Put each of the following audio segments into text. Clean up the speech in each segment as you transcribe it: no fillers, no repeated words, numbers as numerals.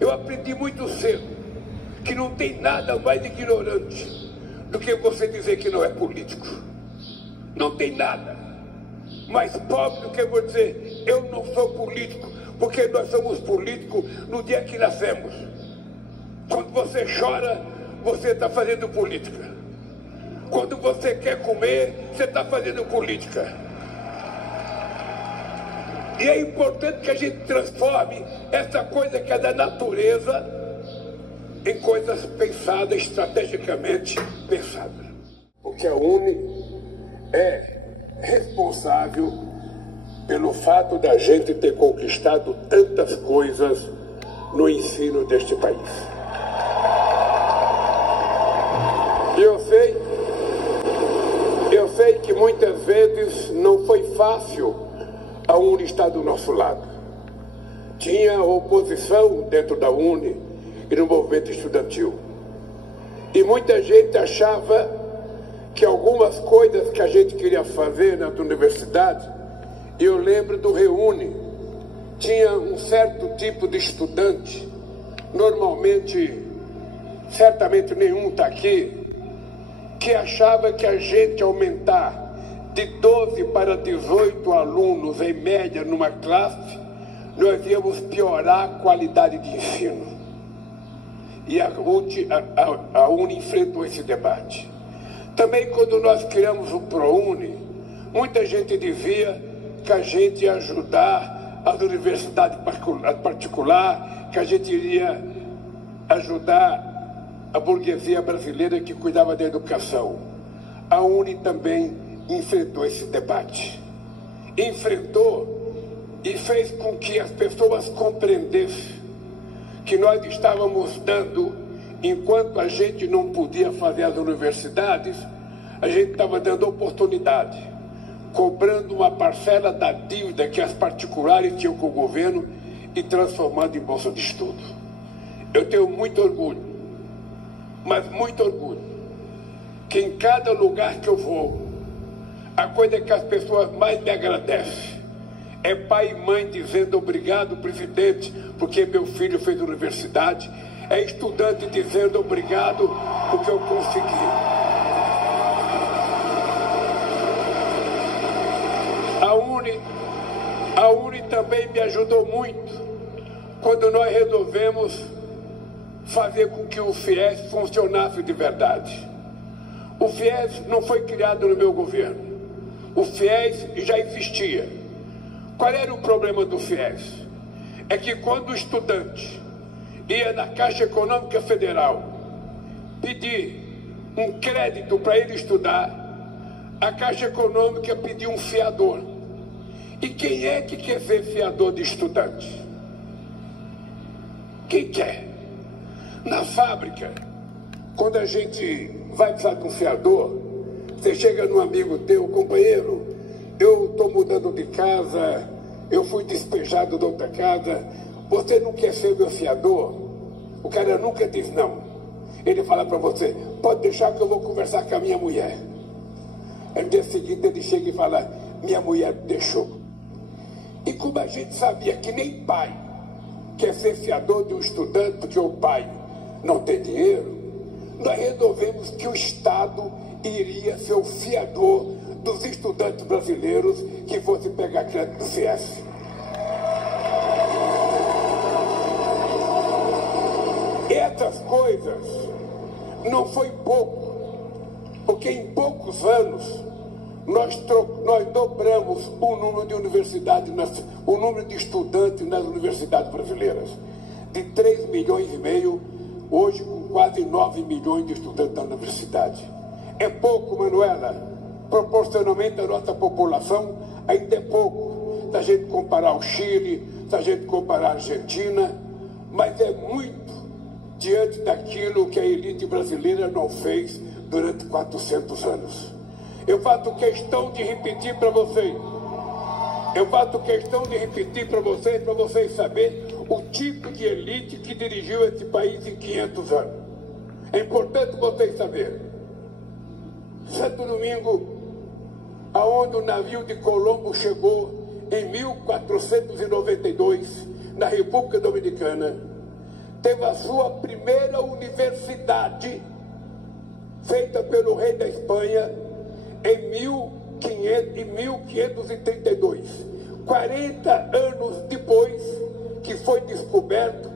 Eu aprendi muito cedo que não tem nada mais ignorante do que você dizer que não é político. Não tem nada mais pobre do que eu dizer eu não sou político, porque nós somos políticos no dia que nascemos. Quando você chora, você está fazendo política. Quando você quer comer, você está fazendo política. E é importante que a gente transforme essa coisa que é da natureza em coisas pensadas, estrategicamente pensadas. Porque a UNE é responsável pelo fato da gente ter conquistado tantas coisas no ensino deste país. E eu sei que muitas vezes não foi fácil a UNE estar do nosso lado. Tinha oposição dentro da UNE e no movimento estudantil. E muita gente achava que algumas coisas que a gente queria fazer na universidade, eu lembro do Reúne, tinha um certo tipo de estudante, normalmente, certamente nenhum está aqui, que achava que a gente aumentar de 12 para 18 alunos em média numa classe, nós íamos piorar a qualidade de ensino. E a UNE enfrentou esse debate. Também quando nós criamos o ProUni, muita gente dizia que a gente ia ajudar as universidades particulares, que a gente iria ajudar a burguesia brasileira que cuidava da educação. A UNE também enfrentou esse debate. Enfrentou e fez com que as pessoas compreendessem que nós estávamos dando, enquanto a gente não podia fazer as universidades, a gente estava dando oportunidade, cobrando uma parcela da dívida que as particulares tinham com o governo e transformando em bolsa de estudo. Eu tenho muito orgulho, mas muito orgulho, que em cada lugar que eu vou, a coisa que as pessoas mais me agradecem é pai e mãe dizendo obrigado, presidente, porque meu filho fez universidade. É estudante dizendo obrigado porque eu consegui. A UNE também me ajudou muito quando nós resolvemos fazer com que o FIES funcionasse de verdade. O FIES não foi criado no meu governo. O FIES já existia. Qual era o problema do FIES? É que quando o estudante ia na Caixa Econômica Federal pedir um crédito para ele estudar, a Caixa Econômica pediu um fiador. E quem é que quer ser fiador de estudante? Quem quer? Na fábrica, quando a gente vai precisar de um fiador, você chega num amigo teu, companheiro, eu estou mudando de casa, eu fui despejado de outra casa, você não quer ser meu fiador? O cara nunca diz não. Ele fala para você, pode deixar que eu vou conversar com a minha mulher. Aí no dia seguinte ele chega e fala, minha mulher deixou. E como a gente sabia que nem pai quer ser fiador de um estudante porque o pai não tem dinheiro, nós resolvemos que o Estado iria ser o fiador dos estudantes brasileiros que fossem pegar crédito do FIES. Essas coisas não foi pouco, porque em poucos anos nós dobramos o número de universidades, o número de estudantes nas universidades brasileiras. De 3,5 milhões, hoje com quase 9 milhões de estudantes na universidade. É pouco, Manuela? Proporcionalmente à nossa população, ainda é pouco. Se a gente comparar o Chile, se a gente comparar a Argentina, mas é muito diante daquilo que a elite brasileira não fez durante 400 anos. Eu faço questão de repetir para vocês. Para vocês saberem o tipo de elite que dirigiu esse país em 500 anos. É importante vocês saberem. Santo Domingo, aonde o navio de Colombo chegou em 1492, na República Dominicana, teve a sua primeira universidade feita pelo rei da Espanha em 1532. 40 anos depois que foi descoberto,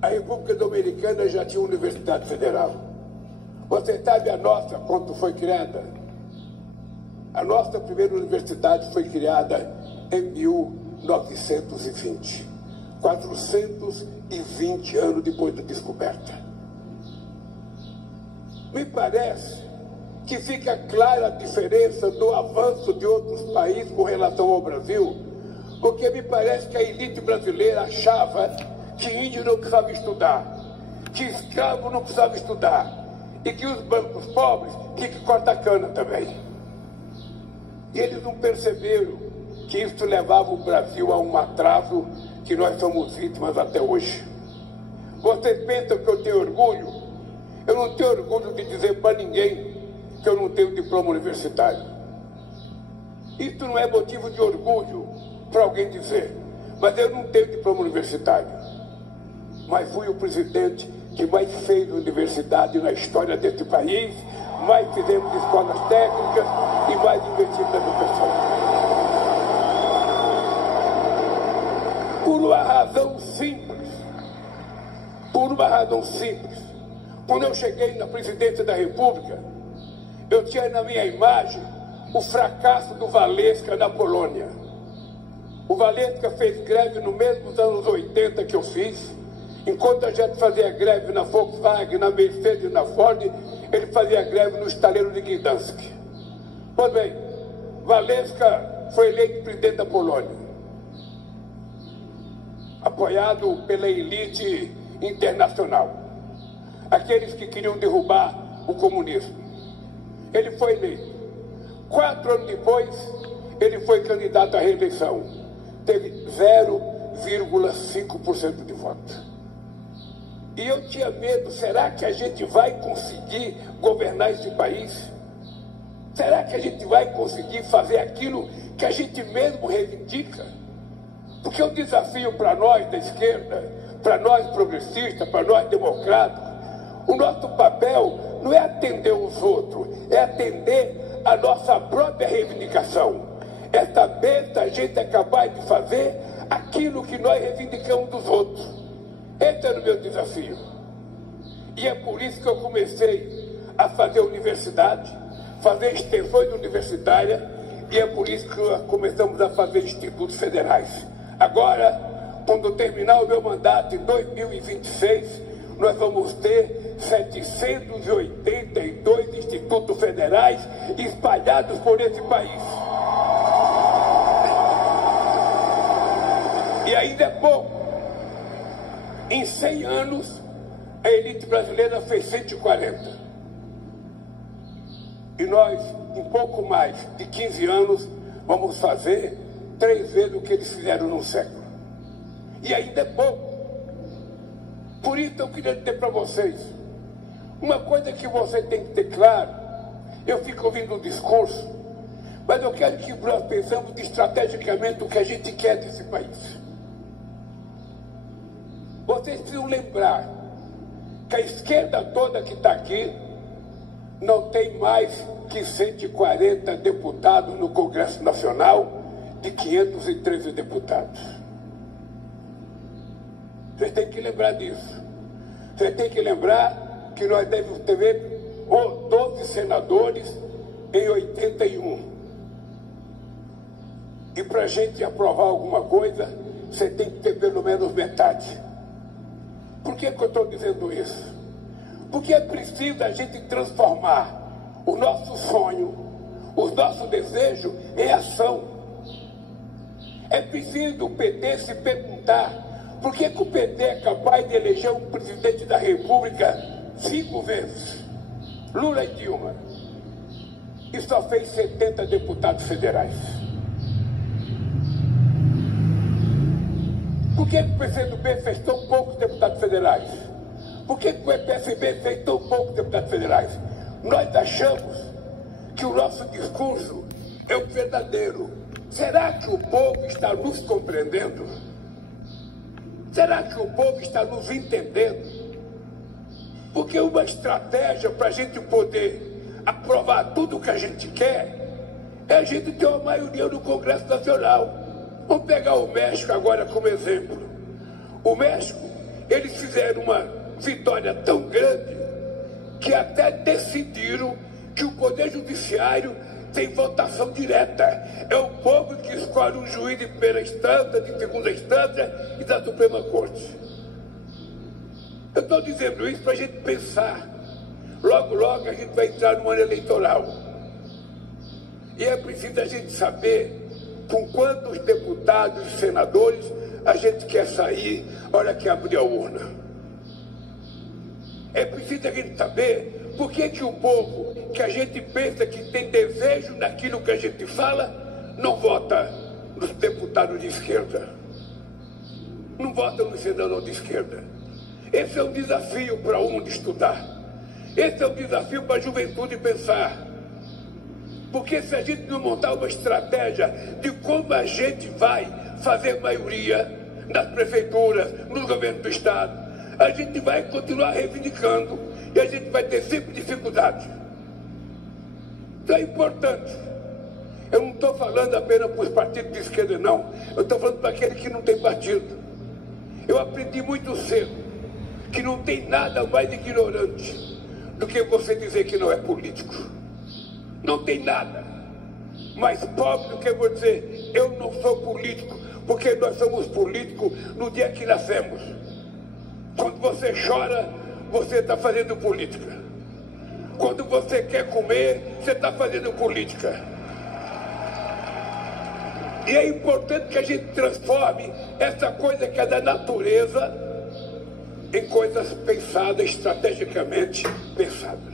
a República Dominicana já tinha Universidade Federal. Você sabe a nossa quando foi criada? A nossa primeira universidade foi criada em 1920. 420 anos depois da descoberta. Me parece que fica clara a diferença do avanço de outros países com relação ao Brasil, porque me parece que a elite brasileira achava que índio não precisava estudar, que escravo não precisava estudar, e que os brancos pobres tinham que cortar cana também. E eles não perceberam que isso levava o Brasil a um atraso que nós somos vítimas até hoje. Vocês pensam que eu tenho orgulho? Eu não tenho orgulho de dizer para ninguém que eu não tenho diploma universitário. Isso não é motivo de orgulho para alguém dizer, mas eu não tenho diploma universitário. Mas fui o presidente que mais fez universidade na história desse país, mais fizemos escolas técnicas e mais investimos na educação. Por uma razão simples. Por uma razão simples. Quando eu cheguei na presidência da República, eu tinha na minha imagem o fracasso do Walesa na Polônia. O Walesa fez greve no mesmo dos anos 80 que eu fiz. Enquanto a gente fazia greve na Volkswagen, na Mercedes e na Ford, ele fazia greve no estaleiro de Gdansk. Pois bem, Walesa foi eleito presidente da Polônia, apoiado pela elite internacional, aqueles que queriam derrubar o comunismo. Ele foi eleito. 4 anos depois, ele foi candidato à reeleição. Teve 0,5% de voto. E eu tinha medo, será que a gente vai conseguir governar esse país? Será que a gente vai conseguir fazer aquilo que a gente mesmo reivindica? Porque o desafio para nós da esquerda, para nós progressistas, para nós democratas, o nosso papel não é atender os outros, é atender a nossa própria reivindicação. É saber se a gente é capaz de fazer aquilo que nós reivindicamos dos outros. Esse era o meu desafio. E é por isso que eu comecei a fazer universidade, fazer extensões universitárias, e é por isso que nós começamos a fazer institutos federais. Agora, quando terminar o meu mandato em 2026, nós vamos ter 782 institutos federais espalhados por esse país. E ainda é pouco. Em 100 anos, a elite brasileira fez 140. E nós, em pouco mais de 15 anos, vamos fazer 3 vezes o que eles fizeram num século. E ainda é pouco. Por isso eu queria dizer para vocês, uma coisa que você tem que ter claro, eu fico ouvindo um discurso, mas eu quero que nós pensamos estrategicamente o que a gente quer desse país. Vocês precisam lembrar que a esquerda toda que está aqui não tem mais que 140 deputados no Congresso Nacional de 513 deputados. Vocês têm que lembrar disso. Vocês têm que lembrar que nós devemos ter 12 senadores em 81. E para a gente aprovar alguma coisa, você tem que ter pelo menos metade. Por que eu estou dizendo isso? Porque é preciso a gente transformar o nosso sonho, os nossos desejos em ação. É preciso o PT se perguntar por que o PT é capaz de eleger um presidente da República 5 vezes, Lula e Dilma, e só fez 70 deputados federais. Por que o PCdoB fez tão poucos deputados federais? Por que o PSB fez tão poucos deputados federais? Nós achamos que o nosso discurso é o verdadeiro. Será que o povo está nos compreendendo? Será que o povo está nos entendendo? Porque uma estratégia para a gente poder aprovar tudo o que a gente quer é a gente ter uma maioria no Congresso Nacional. Vamos pegar o México agora como exemplo. O México, eles fizeram uma vitória tão grande que até decidiram que o Poder Judiciário tem votação direta. É o povo que escolhe um juiz de primeira instância, de segunda instância e da Suprema Corte. Eu estou dizendo isso para a gente pensar. Logo, logo a gente vai entrar no ano eleitoral. E é preciso a gente saber com quantos deputados e senadores a gente quer sair na hora que abrir a urna. É preciso a gente saber por que o povo, que a gente pensa que tem desejo naquilo que a gente fala, não vota nos deputados de esquerda. Não vota no senador de esquerda. Esse é um desafio para o mundo estudar. Esse é um desafio para a juventude pensar. Porque se a gente não montar uma estratégia de como a gente vai fazer maioria nas prefeituras, nos governos do Estado, a gente vai continuar reivindicando e a gente vai ter sempre dificuldade. Isso é importante. Eu não estou falando apenas para os partidos de esquerda, não. Eu estou falando para aquele que não tem partido. Eu aprendi muito cedo que não tem nada mais ignorante do que você dizer que não é político. Não tem nada mais pobre do que eu dizer eu não sou político, porque nós somos políticos no dia que nascemos. Quando você chora, você está fazendo política. Quando você quer comer, você está fazendo política. E é importante que a gente transforme essa coisa que é da natureza em coisas pensadas, estrategicamente pensadas.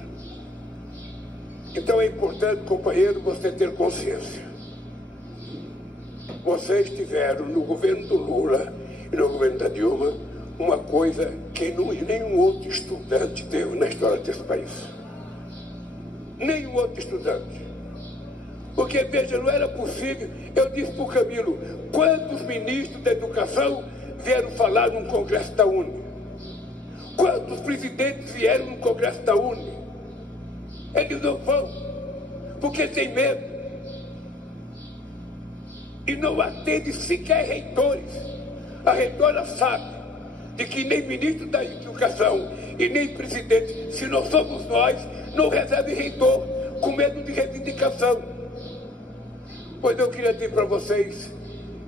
Então é importante, companheiro, você ter consciência. Vocês tiveram no governo do Lula e no governo da Dilma uma coisa que nenhum outro estudante teve na história desse país. Nenhum outro estudante. Porque, veja, não era possível. Eu disse para o Camilo, quantos ministros da educação vieram falar num congresso da UNE? Quantos presidentes vieram no congresso da UNE? Eles não vão, porque tem medo. E não atende sequer reitores. A reitora sabe de que nem ministro da Educação e nem presidente, se não somos nós, não recebe reitor, com medo de reivindicação. Pois eu queria dizer para vocês,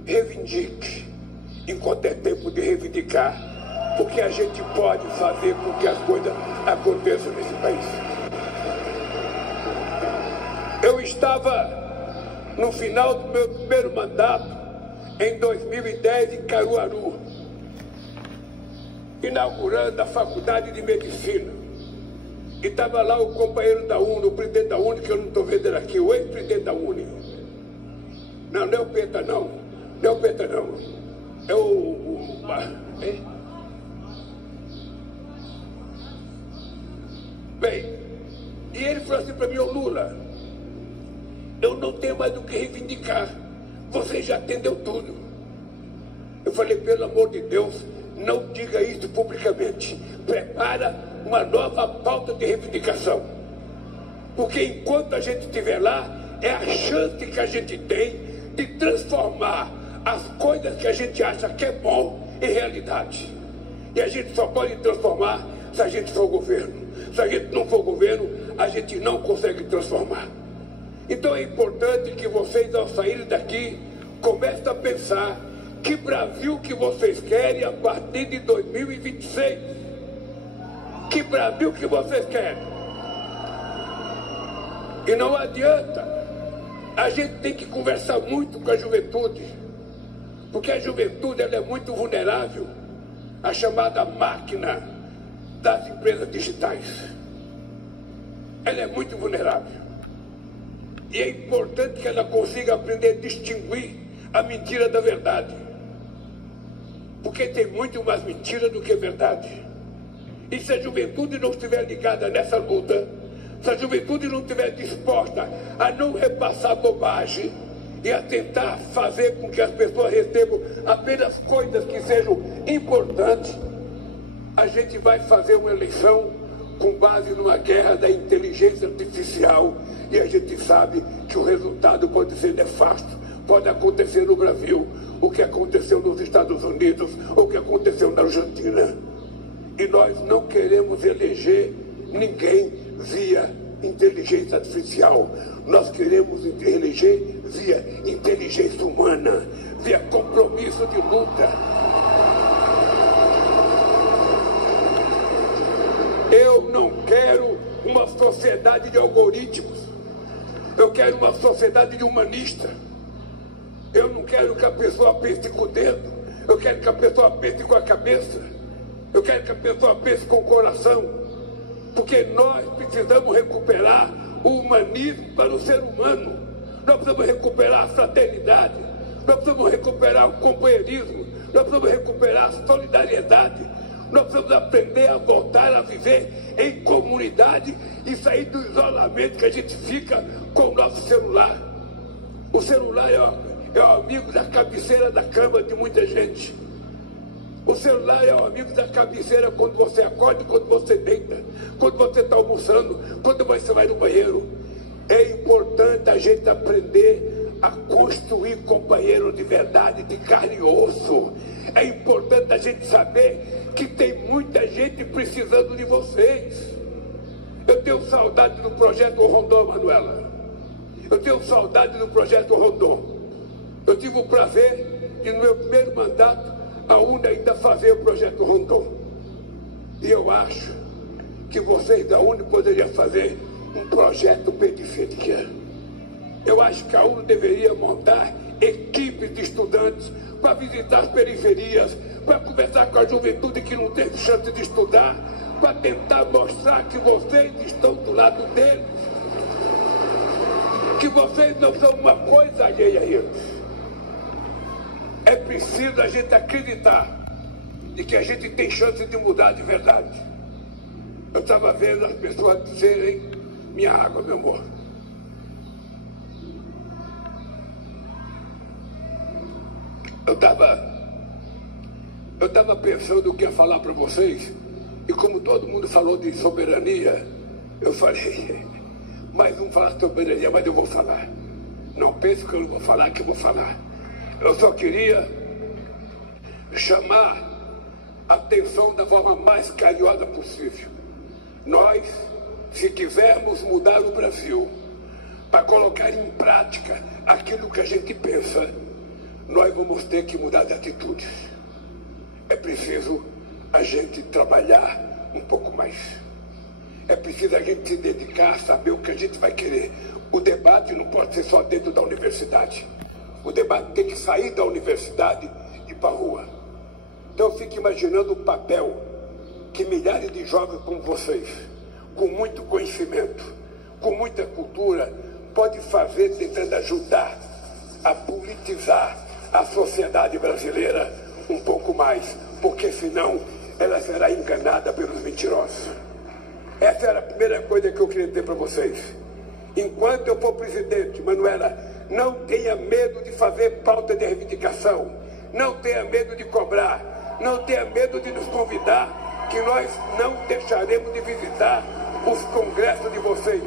reivindique, enquanto é tempo de reivindicar, porque a gente pode fazer com que as coisas aconteçam nesse país. Eu estava no final do meu primeiro mandato, em 2010, em Caruaru, inaugurando a Faculdade de Medicina. E estava lá o companheiro da UNE, o presidente da UNE, que eu não estou vendo ele aqui, o ex-presidente da UNE. Não, não é o Peta, não. Não é o Peta, não. É Bem, e ele falou assim para mim, ô Lula, eu não tenho mais do que reivindicar. Você já atendeu tudo. Eu falei, pelo amor de Deus, não diga isso publicamente. Prepara uma nova pauta de reivindicação. Porque enquanto a gente estiver lá, é a chance que a gente tem de transformar as coisas que a gente acha que é bom em realidade. E a gente só pode transformar se a gente for governo. Se a gente não for governo, a gente não consegue transformar. Então é importante que vocês, ao saírem daqui, comecem a pensar que Brasil que vocês querem a partir de 2026. Que Brasil que vocês querem. E não adianta. A gente tem que conversar muito com a juventude. Porque a juventude ela é muito vulnerável à chamada máquina das empresas digitais. Ela é muito vulnerável. E é importante que ela consiga aprender a distinguir a mentira da verdade. Porque tem muito mais mentira do que verdade. E se a juventude não estiver ligada nessa luta, se a juventude não estiver disposta a não repassar bobagem, e a tentar fazer com que as pessoas recebam apenas coisas que sejam importantes, a gente vai fazer uma eleição com base numa guerra da inteligência artificial, e a gente sabe que o resultado pode ser nefasto. Pode acontecer no Brasil o que aconteceu nos Estados Unidos, o que aconteceu na Argentina. E nós não queremos eleger ninguém via inteligência artificial. Nós queremos eleger via inteligência humana, via compromisso de luta. Eu não quero uma sociedade de algoritmos. Eu quero uma sociedade de humanista. Eu não quero que a pessoa pense com o dedo. Eu quero que a pessoa pense com a cabeça. Eu quero que a pessoa pense com o coração. Porque nós precisamos recuperar o humanismo para o ser humano. Nós precisamos recuperar a fraternidade. Nós precisamos recuperar o companheirismo. Nós precisamos recuperar a solidariedade. Nós precisamos aprender a voltar a viver em comunidade e sair do isolamento que a gente fica com o nosso celular. O celular é o amigo da cabeceira da cama de muita gente. O celular é o amigo da cabeceira quando você acorda, quando você deita, quando você está almoçando, quando você vai no banheiro. É importante a gente aprender a construir companheiro de verdade, de carne e osso. É importante a gente saber que tem muita gente precisando de vocês. Eu tenho saudade do projeto Rondon, Manuela. Eu tenho saudade do projeto Rondon. Eu tive o prazer de, no meu primeiro mandato, a UNE ainda fazer o projeto Rondon. E eu acho que vocês da UNE poderiam fazer um projeto periferia. Eu acho que a UNE deveria montar equipes de estudantes para visitar as periferias, para conversar com a juventude que não teve chance de estudar, para tentar mostrar que vocês estão do lado deles, que vocês não são uma coisa alheia a eles. É preciso a gente acreditar de que a gente tem chance de mudar de verdade. Eu estava vendo as pessoas dizerem: minha água, meu amor. Eu estava pensando o que ia falar para vocês, e como todo mundo falou de soberania, eu falei, mas não fala soberania, mas eu vou falar. Não pense que eu não vou falar, que eu vou falar. Eu só queria chamar a atenção da forma mais carinhosa possível. Nós, se quisermos mudar o Brasil, para colocar em prática aquilo que a gente pensa, nós vamos ter que mudar de atitudes. É preciso a gente trabalhar um pouco mais. É preciso a gente se dedicar a saber o que a gente vai querer. O debate não pode ser só dentro da universidade. O debate tem que sair da universidade e ir para a rua. Então eu fico imaginando o papel que milhares de jovens como vocês, com muito conhecimento, com muita cultura, pode fazer tentando ajudar a politizar a sociedade brasileira um pouco mais, porque senão ela será enganada pelos mentirosos. Essa era a primeira coisa que eu queria dizer para vocês. Enquanto eu for presidente, Manuela, não tenha medo de fazer pauta de reivindicação, não tenha medo de cobrar, não tenha medo de nos convidar, que nós não deixaremos de visitar os congressos de vocês.